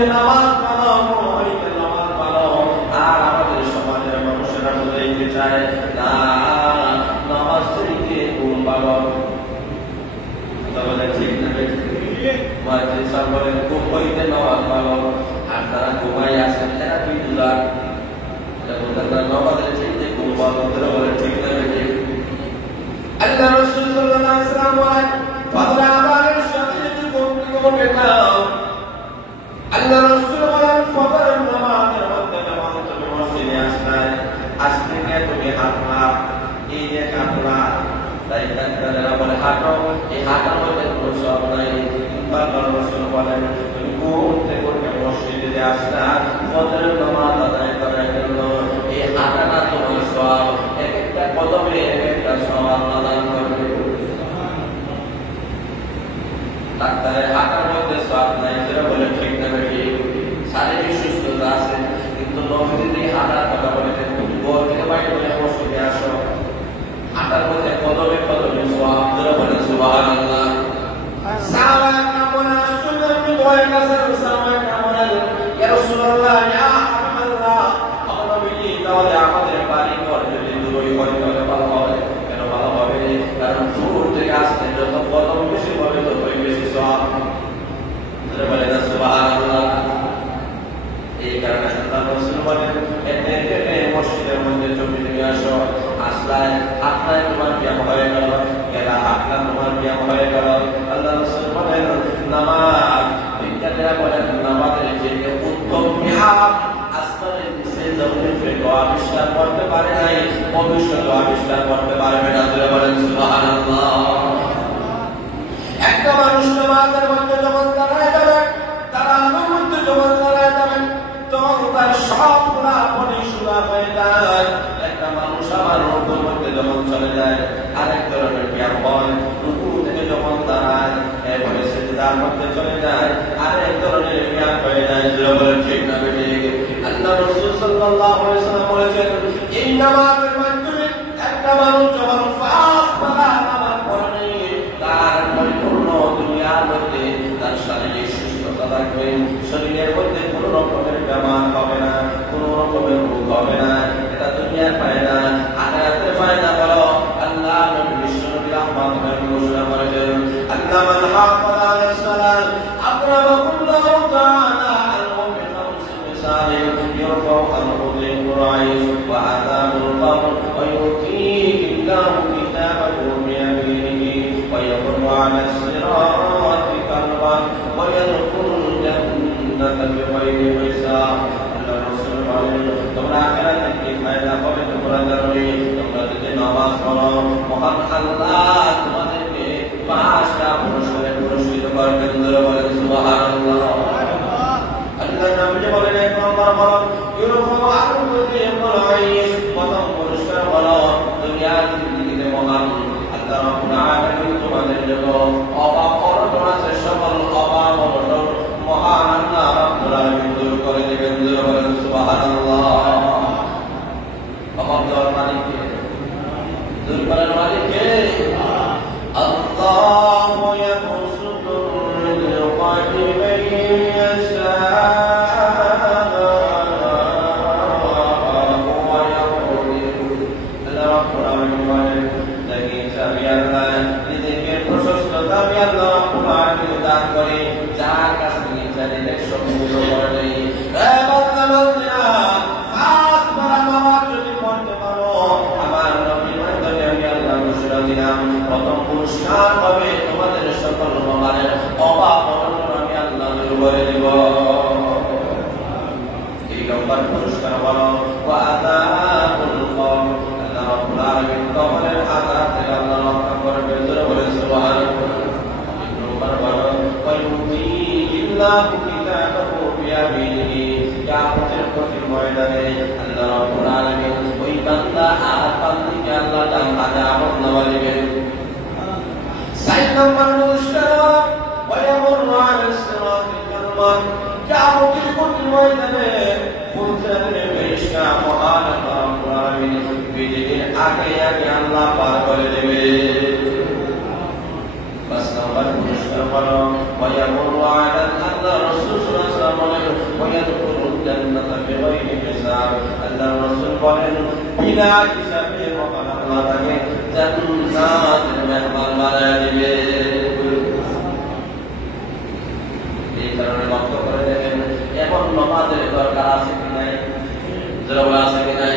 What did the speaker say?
মসজিদে নামাজ পড়ো, মসজিদে নামাজ পড়ো। আর আমাদের সমাজের মানুষেরা বলতে চায় না, নামাজ থেকে ঘুম পালো। তাহলে ঠিক না? মুয়াজ্জিন সাহেব বলেন ঘুম হইতে নামাজ পড়ো, আর তারা ঘুমাই আসেন তারা বিদ্যুৎ নামাজের থেকে ঘুম পালো। তারা বলে ঠিক না? আল্লাহ রাসূল সাল্লাল্লাহু আলাইহি ওয়াসাল্লাম বলেন ফজর আযানের সাথে যদি ঘুম থেকে নাও, আল্লাহ রাসূল বলেন ফজরের নামাজের মধ্যে যখন তুমি মসজিদে আসতে গিয়ে তুমি হাঁটবা, এই যে হাঁটবা, তাই তারা বলে হাঁটো, এই হাঁটার মধ্যে কোনো সব নাই। আল্লাহ রাসূল বলেন তুমি ঘুম থেকে উঠে মসজিদে আসলা ফজরের নামাজ আদায় করার জন্য, এই হাঁটাটা তোমার সওয়াব, এক একটা কদমে এক একটা সওয়াব আদায় করবে। ডাক্তারের হাঁটার মধ্যে সওয়াব নাই, সেটা বলে ঠিক না? শারীরিক সুস্থতা আছে, কিন্তু নবীজি হাঁটার কথা বলেছেন তুমি ঘর থেকে বাইরে বলে মসজিদে আসো, হাঁটার মধ্যে কদমে কদমে সওয়াব। যারা বলে সুবহানাল্লাহ। সাহাবায়ে কেরাম রাসূল আপনি ভয় কাছেন, সাহাবায়ে কেরাম বলেন ইয়া রাসূলুল্লাহ ইয়া হাবিবাল্লাহ, নবীজি তাহলে আমাদের বাড়ি ঘর যদি দূরই হয় তাহলে ভালো হবে। কেন ভালো হবে? কারণ দূর থেকে আসতে যত কদম বেশি হবে ততই বেশি সওয়াব। যারা বলে না সুবহানাল্লাহ। এই কারণে আল্লাহ রাসূল বলেন এতে মসজিদের মধ্যে চলে নিয়ে আসো, আসলায় আপনার তোমার ব্যায়াম হয়ে গেল, গেলা আপনার তোমার ব্যায়াম হয়ে গেল। আল্লাহ রাসূল বলেন নামাজ, বিজ্ঞানীরা বলেন নামাজের যে উত্তম ব্যায়াম আসমানের নিচে জমিনে ফেলে আবিষ্কার করতে পারে নাই, ভবিষ্যতে আবিষ্কার করতে পারবে না। যারা বলেন সুবহানাল্লাহ। একটা মানুষ নামাজের মধ্যে যখন দাঁড়ায় যাবে, তারা আমার মধ্যে যখন দাঁড়ায় যাবেন তখন তার সবগুলা পরিশুরা হয়ে যায়। একটা মানুষ আমার রুকুর মধ্যে যখন চলে যায় আরেক ধরনের ব্যায়াম হয়, রুকু থেকে যখন দাঁড়ায় এরপরে সিজদার মধ্যে চলে যায় আরেক ধরনের ব্যায়াম হয়ে যায়। যেটা বলেন ঠিক না? আল্লাহ রাসূল সাল্লাল্লাহু আলাইহি ওয়াসাল্লাম বলেছেন এই নামাজের মাধ্যমে একটা মানুষ যখন পাঁচ ওয়াক্ত নামাজ পড়ে তার পরিপূর্ণ দুনিয়ার মধ্যে তার শারীরিক সুস্থতা থাকবে, শরীরের মধ্যে কোনো রকমের বেমার হবে না, কোনো রকমের রোগ হবে না। এটা দুনিয়ার ফায়দা, আখিরাতের ফায়দা। বলো আল্লাহ নবী বিশ্বনবী রাহমাতুল্লাহ ঘোষণা করেছেন আল্লাহ মান হাফাযা আলাইহিস সালাত আকরামাহুল্লাহু তাআলা আনহু বিখামসি মিসালিন يرفع عنه القرآن وعذاب القبر ويؤتيه الله كتابه بيمينه ويمر على الصراط كربا ويدخل الجنة بغير حساب. তোমরা আখিরাতে কি ফায়দা পাবে তোমরা জানোই। তোমরা যদি নামাজ পড়ো মহান আল্লাহ তোমাদেরকে 5টা পুরস্কারে পুরস্কৃত করবেন। বলেন সুবহানাল্লাহ। আল্লাহ নবী বলেন এক নম্বর হলো ইউরফা আনহু যিকরুল প্রথম পুরস্কার হলো দুনিয়ার জিন্দেগিতে মহান আল্লাহ রাব্বুল আলামিন তোমাদের জন্য অভাব অনটন আছে, সকল অভাব অনটন মহান আল্লাহ রাব্বুল আলামিন দূর করে দেবেন। বলেন সুবহানাল্লাহ। অভাব দেওয়ার মালিক কে? দূর করার মালিক কে? আল্লাহু ইয়াবসুতু রিজকা লিমান ইয়াশা প্রথম পুরস্কার হবে তোমাদের সকল প্রকারের অভাব অনটন আমি আল্লাহ দূর করে দেব। এই নম্বর পুরস্কার হলো ওয়াদাবুল কবর, আল্লাহ রাব্বুল আলামিন কবরের আযাব থেকে আল্লাহ রক্ষা করবে। বলে সুবহানাল্লাহ। এই নম্বর হলো ওয়ায়ুতিল্লাহু কিতাবাহু বিয়ামিনিহি, কিয়ামতের কঠিন ময়দানে আল্লাহ রাব্বুল আলামিন ওই বান্দা আর বান্দিকে আল্লাহ ডান হাতে আমলনামা দিবেন। 4 নম্বর পুরস্কার ওয়ায়ামুরু আলাস সিরাতিল কারবা, কিয়ামতের কঠিন ময়দানে ফুলসাদের ফেরেশতা মহান আল্লাহ রাব্বুল আলামিন বিজলির আগে আগে আল্লাহ পার করে দেবে। 5 নম্বর পুরস্কার হলো ওয়ায়ামুরু আলা আল্লাহ রাসূল সাল্লাল্লাহু আলাইহি ওয়াসাল্লাম জান্নাতা বিগাইরি হিসাব। আল্লাহর রাসূল বলেন বিনা হিসাবে মহান আল্লাহ তাকে জান্নাতের মেহমান বানায় দিবে। এই কারণে লক্ষ্য করে দেখেন এখন নামাজের দরকার আছে কি নাই? যারা আছে কি নাই?